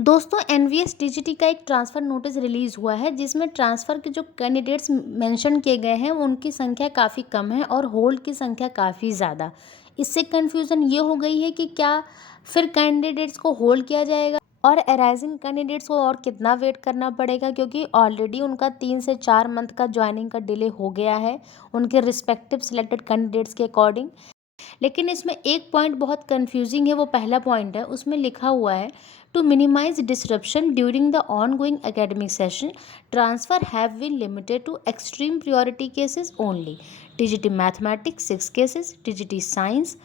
दोस्तों NVS DGT का एक ट्रांसफ़र नोटिस रिलीज़ हुआ है जिसमें ट्रांसफ़र के जो कैंडिडेट्स मेंशन किए गए हैं उनकी संख्या काफ़ी कम है और होल्ड की संख्या काफ़ी ज़्यादा। इससे कन्फ्यूज़न ये हो गई है कि क्या फिर कैंडिडेट्स को होल्ड किया जाएगा और अराइजिंग कैंडिडेट्स को और कितना वेट करना पड़ेगा, क्योंकि ऑलरेडी उनका 3 से 4 मंथ का ज्वाइनिंग का डिले हो गया है उनके रिस्पेक्टिव सिलेक्टेड कैंडिडेट्स के अकॉर्डिंग। लेकिन इसमें एक पॉइंट बहुत कंफ्यूजिंग है, वो पहला पॉइंट है, उसमें लिखा हुआ है to minimise disruption during the ongoing academic session transfer have been limited to extreme priority cases only. TGT mathematics 6 cases, TGT science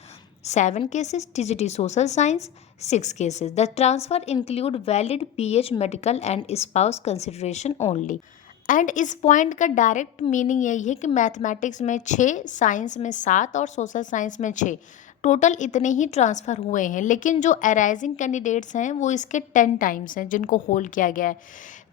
7 cases, TGT social science 6 cases. The transfer include valid PH medical and spouse consideration only. And इस point का direct meaning यही है कि mathematics में 6, science में 7 और social science में 6, total इतने ही ट्रांसफ़र हुए हैं। लेकिन जो अराइजिंग कैंडिडेट्स हैं वो इसके 10 टाइम्स हैं जिनको होल्ड किया गया है।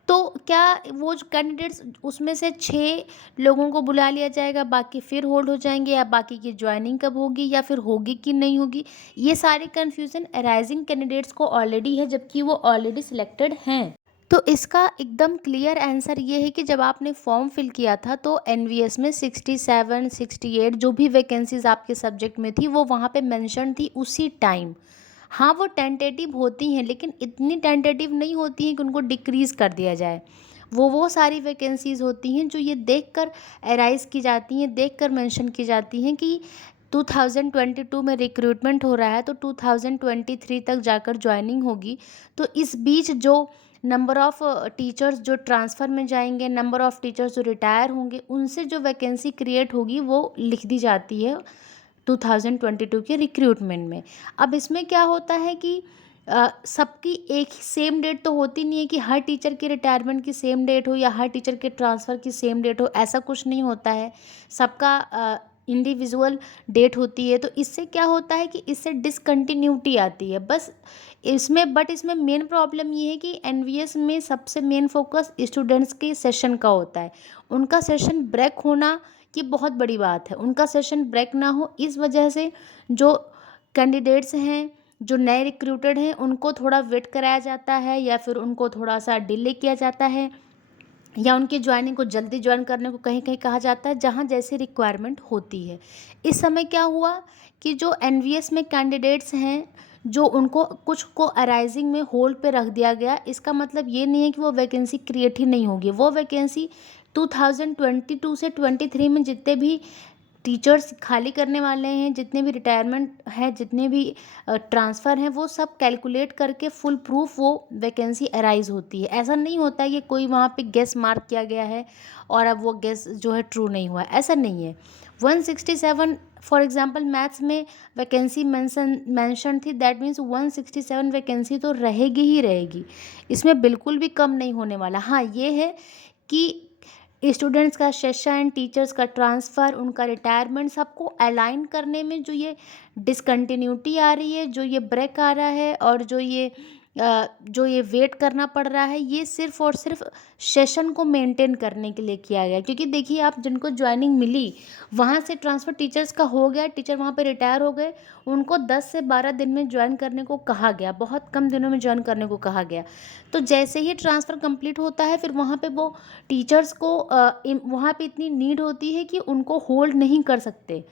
तो क्या वो जो कैंडिडेट्स उसमें से 6 लोगों को बुला लिया जाएगा, बाकी फिर होल्ड हो जाएंगे, या बाकी की ज्वाइनिंग कब होगी या फिर होगी कि नहीं होगी? ये सारी कन्फ्यूज़न अराइजिंग कैंडिडेट्स को ऑलरेडी है, जबकि वो ऑलरेडी सिलेक्टेड हैं। तो इसका एकदम क्लियर आंसर ये है कि जब आपने फॉर्म फिल किया था तो एनवीएस में 67, 68 जो भी वैकेंसीज आपके सब्जेक्ट में थी वो वहाँ पे मेंशन थी उसी टाइम। हाँ, वो टेंटेटिव होती हैं लेकिन इतनी टेंटेटिव नहीं होती हैं कि उनको डिक्रीज़ कर दिया जाए। वो सारी वैकेंसीज़ होती हैं जो ये देखकर अराइज़ की जाती हैं, देखकर मेंशन की जाती हैं कि 2022 में रिक्रूटमेंट हो रहा है तो 2023 तक जाकर ज्वाइनिंग होगी। तो इस बीच जो नंबर ऑफ़ टीचर्स जो ट्रांसफ़र में जाएंगे, नंबर ऑफ़ टीचर्स जो रिटायर होंगे, उनसे जो वैकेंसी क्रिएट होगी वो लिख दी जाती है 2022 के रिक्रूटमेंट में। अब इसमें क्या होता है कि सबकी एक ही सेम डेट तो होती नहीं है कि हर टीचर की रिटायरमेंट की सेम डेट हो या हर टीचर के ट्रांसफ़र की सेम डेट हो, ऐसा कुछ नहीं होता है। सबका इंडिविजुअल डेट होती है। तो इससे क्या होता है कि इससे डिसकंटिन्यूटी आती है बस इसमें। बट इसमें मेन प्रॉब्लम ये है कि एनवीएस में सबसे मेन फोकस स्टूडेंट्स के सेशन का होता है। उनका सेशन ब्रेक होना ये बहुत बड़ी बात है। उनका सेशन ब्रेक ना हो इस वजह से जो कैंडिडेट्स हैं, जो नए रिक्रूटेड हैं, उनको थोड़ा वेट कराया जाता है या फिर उनको थोड़ा सा डिले किया जाता है, या उनकी ज्वाइनिंग को जल्दी ज्वाइन करने को कहीं कहीं कहा जाता है जहाँ जैसी रिक्वायरमेंट होती है। इस समय क्या हुआ कि जो एनवीएस में कैंडिडेट्स हैं, जो उनको कुछ को अराइजिंग में होल्ड पे रख दिया गया, इसका मतलब ये नहीं है कि वो वैकेंसी क्रिएट ही नहीं होगी। वो वैकेंसी 2022 से 23 में जितने भी टीचर्स खाली करने वाले हैं, जितने भी रिटायरमेंट है, जितने भी ट्रांसफ़र हैं, वो सब कैलकुलेट करके फुल प्रूफ वो वैकेंसी अराइज़ होती है। ऐसा नहीं होता है कि कोई वहाँ पे गेस मार्क किया गया है और अब वो गेस जो है ट्रू नहीं हुआ है, ऐसा नहीं है। 167 फॉर एग्जांपल मैथ्स में वैकेंसी मेंशन थी, दैट मीन्स 167 वैकेंसी तो रहेगी ही रहेगी। इसमें बिल्कुल भी कम नहीं होने वाला। हाँ, ये है कि स्टूडेंट्स का सेशन, टीचर्स का ट्रांसफ़र, उनका रिटायरमेंट, सबको अलाइन करने में जो ये डिसकंटिन्यूटी आ रही है, जो ये ब्रेक आ रहा है और जो ये वेट करना पड़ रहा है, ये सिर्फ़ और सिर्फ़ सेशन को मेंटेन करने के लिए किया गया है। क्योंकि देखिए, आप जिनको ज्वाइनिंग मिली वहाँ से ट्रांसफ़र टीचर्स का हो गया, टीचर वहाँ पे रिटायर हो गए, उनको 10 से 12 दिन में ज्वाइन करने को कहा गया, बहुत कम दिनों में ज्वाइन करने को कहा गया। तो जैसे ही ट्रांसफ़र कंप्लीट होता है फिर वहाँ पे वो टीचर्स को वहाँ पे इतनी नीड होती है कि उनको होल्ड नहीं कर सकते,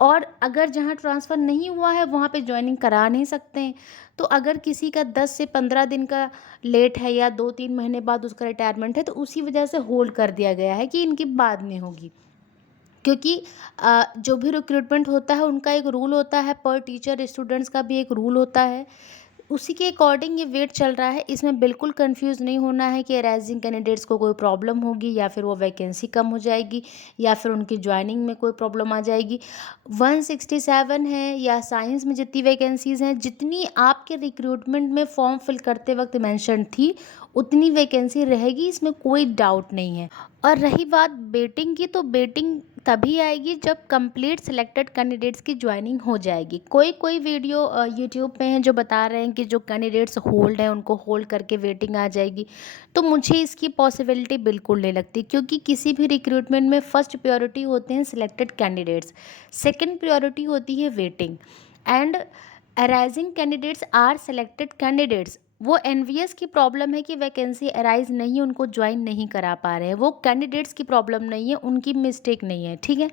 और अगर जहाँ ट्रांसफ़र नहीं हुआ है वहाँ पे जॉइनिंग करा नहीं सकते हैं। तो अगर किसी का 10 से 15 दिन का लेट है या 2-3 महीने बाद उसका रिटायरमेंट है तो उसी वजह से होल्ड कर दिया गया है कि इनकी बाद में होगी। क्योंकि जो भी रिक्रूटमेंट होता है उनका एक रूल होता है, पर टीचर स्टूडेंट्स का भी एक रूल होता है, उसी के अकॉर्डिंग ये वेट चल रहा है। इसमें बिल्कुल कंफ्यूज नहीं होना है कि राइजिंग कैंडिडेट्स को कोई प्रॉब्लम होगी या फिर वो वैकेंसी कम हो जाएगी या फिर उनकी ज्वाइनिंग में कोई प्रॉब्लम आ जाएगी। 167 है या साइंस में जितनी वैकेंसीज़ हैं, जितनी आपके रिक्रूटमेंट में फॉर्म फिल करते वक्त मेंशन थी उतनी वैकेंसी रहेगी, इसमें कोई डाउट नहीं है। और रही बात बेटिंग की, तो बेटिंग तभी आएगी जब कंप्लीट सिलेक्टेड कैंडिडेट्स की ज्वाइनिंग हो जाएगी। कोई कोई वीडियो यूट्यूब पे हैं जो बता रहे हैं कि जो कैंडिडेट्स होल्ड हैं उनको होल्ड करके वेटिंग आ जाएगी, तो मुझे इसकी पॉसिबिलिटी बिल्कुल नहीं लगती। क्योंकि किसी भी रिक्रूटमेंट में फर्स्ट प्रायोरिटी होते हैं सिलेक्टेड कैंडिडेट्स, सेकंड प्रायोरिटी होती है waiting, and arising candidates are selected candidates. वो एनवीएस की प्रॉब्लम है कि वैकेंसी अराइज नहीं, उनको ज्वाइन नहीं करा पा रहे हैं। वो कैंडिडेट्स की प्रॉब्लम नहीं है, उनकी मिस्टेक नहीं है, ठीक है।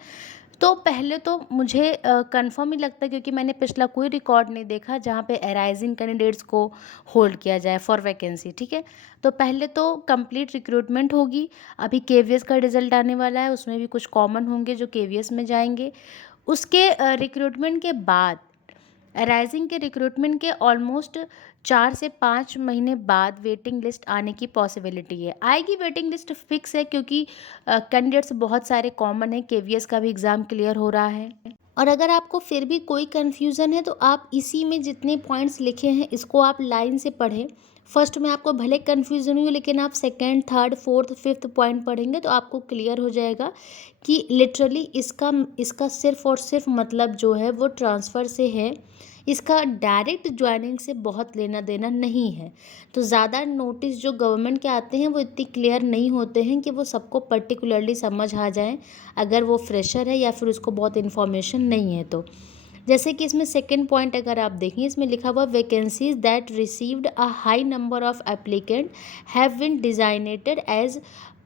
तो पहले तो मुझे कंफर्म ही लगता है, क्योंकि मैंने पिछला कोई रिकॉर्ड नहीं देखा जहाँ पे अराइजिंग कैंडिडेट्स को होल्ड किया जाए फॉर वैकेंसी, ठीक है। तो पहले तो कंप्लीट रिक्रूटमेंट होगी। अभी केवीएस का रिजल्ट आने वाला है, उसमें भी कुछ कॉमन होंगे जो केवीएस में जाएंगे। उसके रिक्रूटमेंट के बाद, अराइजिंग के रिक्रूटमेंट के ऑलमोस्ट 4 से 5 महीने बाद वेटिंग लिस्ट आने की पॉसिबिलिटी है। आएगी, वेटिंग लिस्ट फिक्स है, क्योंकि कैंडिडेट्स बहुत सारे कॉमन हैं, केवीएस का भी एग्ज़ाम क्लियर हो रहा है। और अगर आपको फिर भी कोई कन्फ्यूज़न है तो आप इसी में जितने पॉइंट्स लिखे हैं इसको आप लाइन से पढ़ें। फर्स्ट में आपको भले कन्फ्यूज़न हुई, लेकिन आप second, third, fourth, fifth point पढ़ेंगे तो आपको क्लियर हो जाएगा कि लिटरली इसका इसका सिर्फ़ और सिर्फ मतलब जो है वो ट्रांसफ़र से है। इसका डायरेक्ट ज्वाइनिंग से बहुत लेना देना नहीं है। तो ज़्यादा नोटिस जो गवर्नमेंट के आते हैं वो इतनी क्लियर नहीं होते हैं कि वो सबको पर्टिकुलरली समझ आ जाएं, अगर वो फ्रेशर है या फिर उसको बहुत इन्फॉर्मेशन नहीं है तो। जैसे कि इसमें सेकंड पॉइंट अगर आप देखें, इसमें लिखा हुआ vacancies that received a high number of applicant have been designated as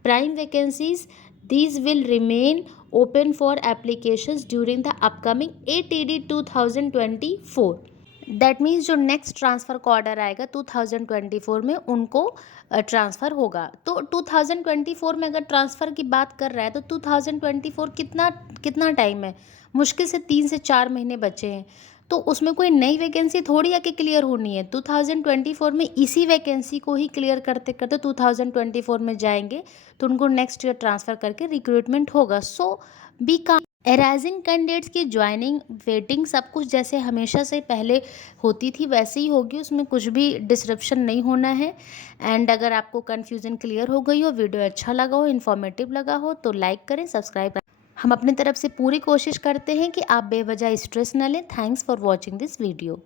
prime vacancies, these will remain open for applications during the upcoming ATD 2024। That means जो नेक्स्ट ट्रांसफ़र का ऑर्डर आएगा 2024 में उनको ट्रांसफ़र होगा। तो 2024 में अगर ट्रांसफ़र की बात कर रहा है तो 2024 कितना कितना टाइम है, मुश्किल से 3 से 4 महीने बचे हैं। तो उसमें कोई नई वैकेंसी थोड़ी आके क्लियर होनी है। 2024 में इसी वैकेंसी को ही क्लियर करते करते 2024 में जाएंगे तो उनको नेक्स्ट ईयर ट्रांसफ़र करके रिक्रूटमेंट होगा। सो बी का अराइजिंग कैंडिडेट्स की ज्वाइनिंग, वेटिंग सब कुछ जैसे हमेशा से पहले होती थी वैसे ही होगी, उसमें कुछ भी डिसरप्शन नहीं होना है। एंड अगर आपको कन्फ्यूज़न क्लियर हो गई हो, वीडियो अच्छा लगा हो, इन्फॉर्मेटिव लगा हो तो लाइक करें, सब्सक्राइब करें। हम अपनी तरफ से पूरी कोशिश करते हैं कि आप बेवजह स्ट्रेस न लें। Thanks for watching this video.